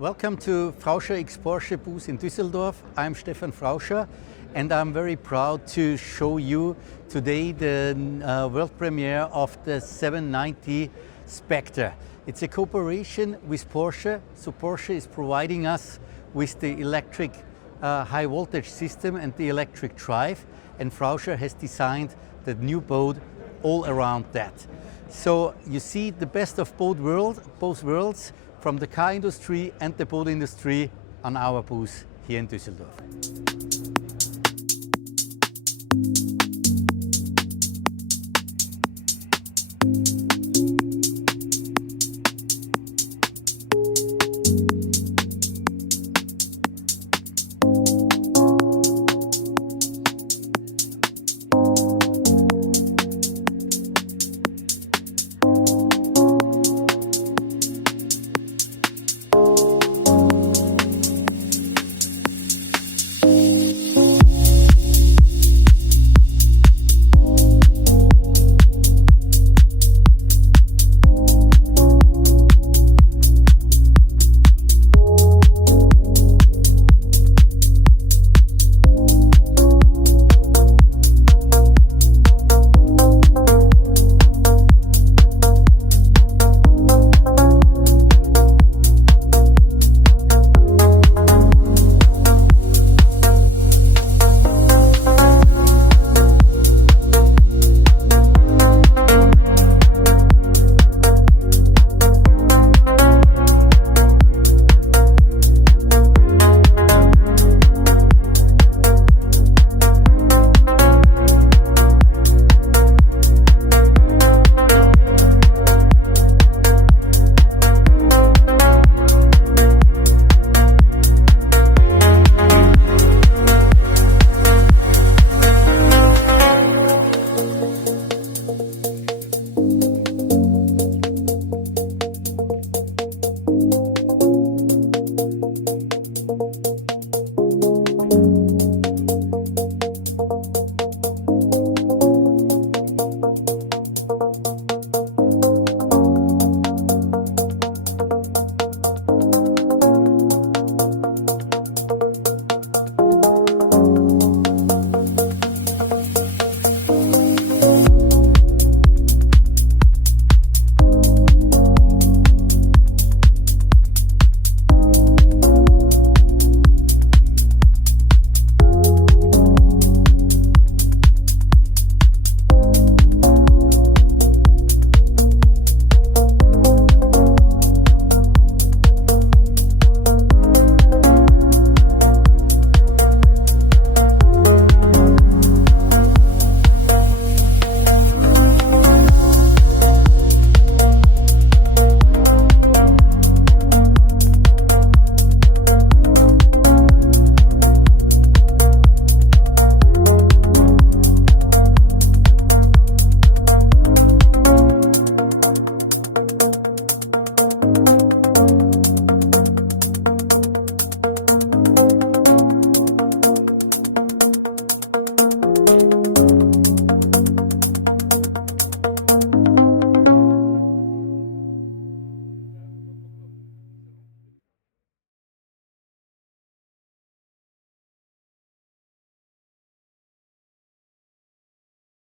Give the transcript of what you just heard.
Welcome to Frauscher X Porsche booth in Düsseldorf. I'm Stefan Frauscher and I'm very proud to show you today the world premiere of the 790 Spectre. It's a cooperation with Porsche, so Porsche is providing us with the electric high voltage system and the electric drive, and Frauscher has designed the new boat all around that. So you see the best of both worlds from the car industry and the boat industry on our booth here in Düsseldorf.